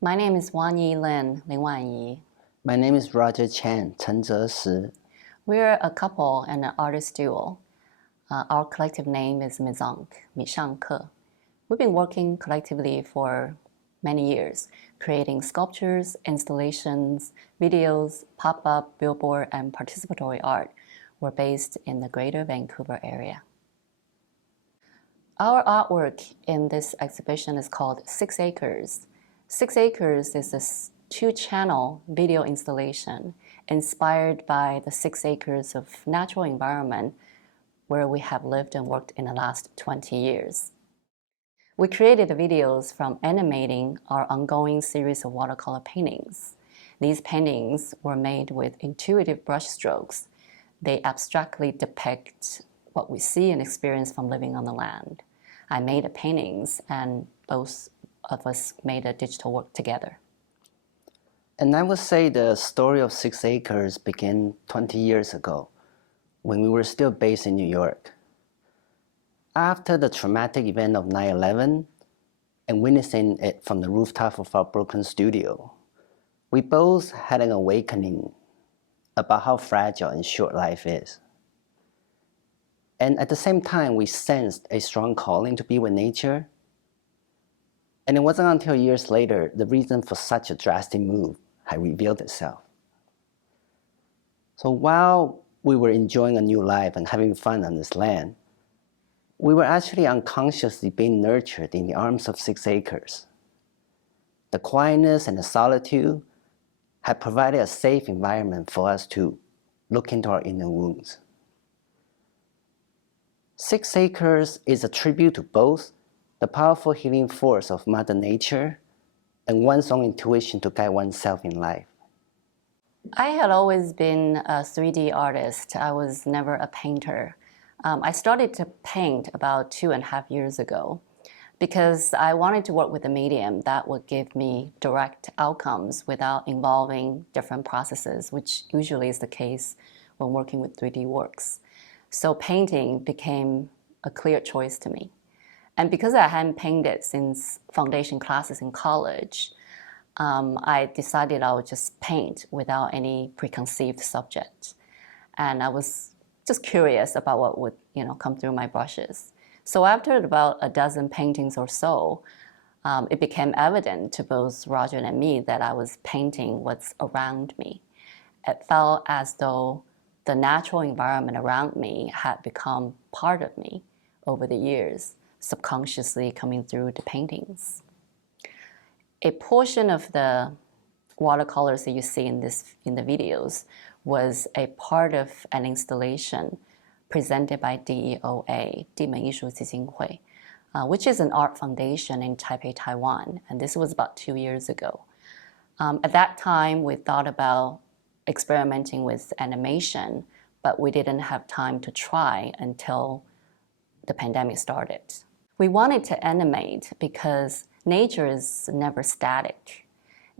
My name is Wan-Yi Lin Wan-Yi. My name is Roger Chen, Chen Zesi. We're a couple and an artist duo. Our collective name is Mizzonk, Mizzonk. We've been working collectively for many years, creating sculptures, installations, videos, pop-up, billboard, and participatory art. We're based in the Greater Vancouver area. Our artwork in this exhibition is called 6 Acres. 6 Acres is this 2-channel video installation inspired by the 6 acres of natural environment where we have lived and worked in the last 20 years. We created the videos from animating our ongoing series of watercolor paintings. These paintings were made with intuitive brushstrokes. They abstractly depict what we see and experience from living on the land. I made the paintings and both of us made a digital work together. And I would say the story of 6 Acres began 20 years ago when we were still based in New York. After the traumatic event of 9/11 and witnessing it from the rooftop of our Brooklyn studio, we both had an awakening about how fragile and short life is. And at the same time, we sensed a strong calling to be with nature. And it wasn't until years later the reason for such a drastic move had revealed itself. So while we were enjoying a new life and having fun on this land, we were actually unconsciously being nurtured in the arms of 6 Acres. The quietness and the solitude had provided a safe environment for us to look into our inner wounds. 6 Acres is a tribute to both the powerful healing force of Mother Nature and one's own intuition to guide oneself in life. I had always been a 3D artist. I was never a painter. I started to paint about 2.5 years ago because I wanted to work with a medium that would give me direct outcomes without involving different processes, which usually is the case when working with 3D works. So painting became a clear choice to me. And because I hadn't painted since foundation classes in college, I decided I would just paint without any preconceived subject. And I was just curious about what would come through my brushes. So after about a dozen paintings or so, it became evident to both Roger and me that I was painting what's around me. It felt as though the natural environment around me had become part of me over the years, subconsciously coming through the paintings. A portion of the watercolors that you see in the videos was a part of an installation presented by DEOA, 地门艺术基金会, which is an art foundation in Taipei, Taiwan, and this was about 2 years ago. At that time, we thought about experimenting with animation, but we didn't have time to try until the pandemic started. We wanted to animate because nature is never static.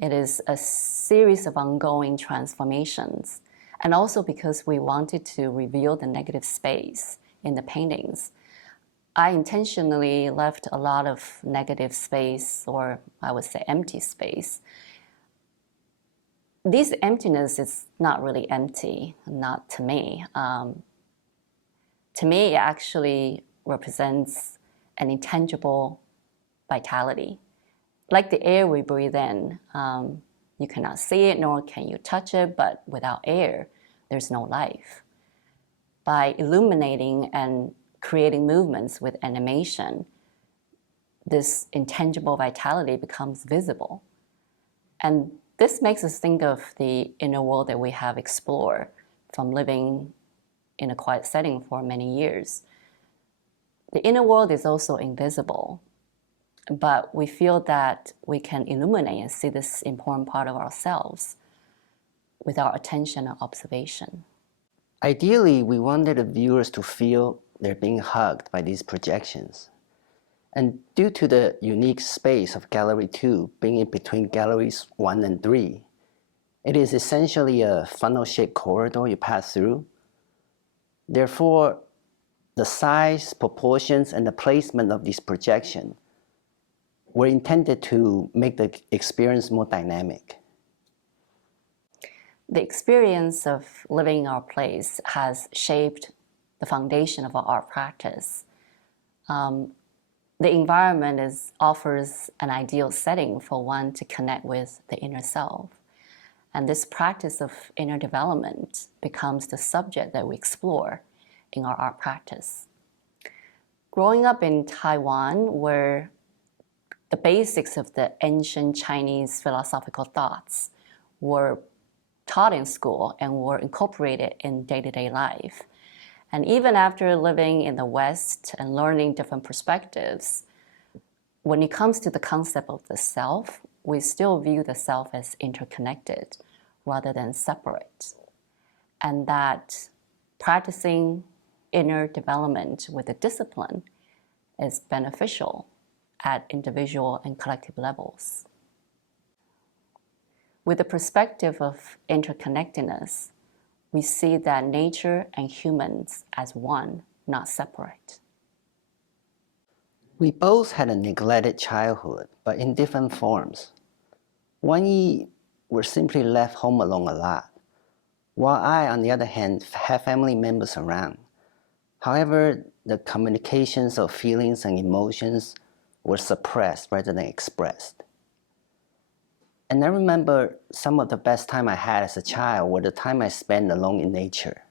It is a series of ongoing transformations, and also because we wanted to reveal the negative space in the paintings. I intentionally left a lot of negative space, or I would say empty space. This emptiness is not really empty, not to me. To me, it actually represents an intangible vitality. Like the air we breathe in, you cannot see it nor can you touch it, but without air, there's no life. By illuminating and creating movements with animation, this intangible vitality becomes visible. And this makes us think of the inner world that we have explored from living in a quiet setting for many years. The inner world is also invisible, but we feel that we can illuminate and see this important part of ourselves with our attention and observation. Ideally, we wanted the viewers to feel they're being hugged by these projections. And due to the unique space of Gallery 2 being in between Galleries 1 and 3, it is essentially a funnel-shaped corridor you pass through. Therefore, the size, proportions, and the placement of this projection were intended to make the experience more dynamic. The experience of living in our place has shaped the foundation of our art practice. The environment offers an ideal setting for one to connect with the inner self. And this practice of inner development becomes the subject that we explore in our art practice. Growing up in Taiwan, where the basics of the ancient Chinese philosophical thoughts were taught in school and were incorporated in day-to-day life. And even after living in the West and learning different perspectives, when it comes to the concept of the self, we still view the self as interconnected rather than separate. And that practicing inner development with a discipline is beneficial at individual and collective levels. With the perspective of interconnectedness, we see that nature and humans as one, not separate. We both had a neglected childhood, but in different forms. Wan-Yi were simply left home alone a lot, while I, on the other hand, had family members around. However, the communications of feelings and emotions were suppressed rather than expressed. And I remember some of the best time I had as a child were the time I spent alone in nature.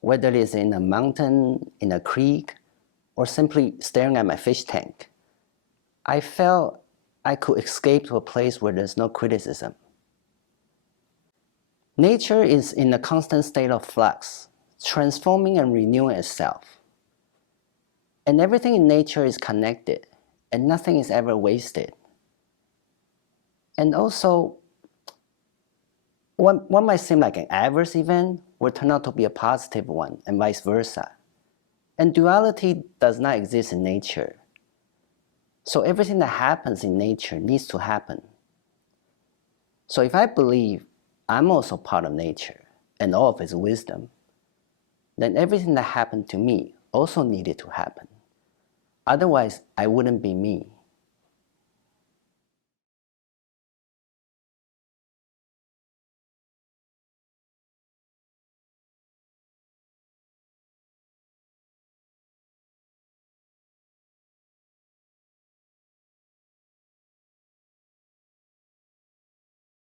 Whether it is in a mountain, in a creek, or simply staring at my fish tank, I felt I could escape to a place where there's no criticism. Nature is in a constant state of flux, transforming and renewing itself. And everything in nature is connected, and nothing is ever wasted. And also, what might seem like an adverse event will turn out to be a positive one, and vice versa. And duality does not exist in nature. So everything that happens in nature needs to happen. So if I believe I'm also part of nature and all of its wisdom, then everything that happened to me also needed to happen. Otherwise, I wouldn't be me.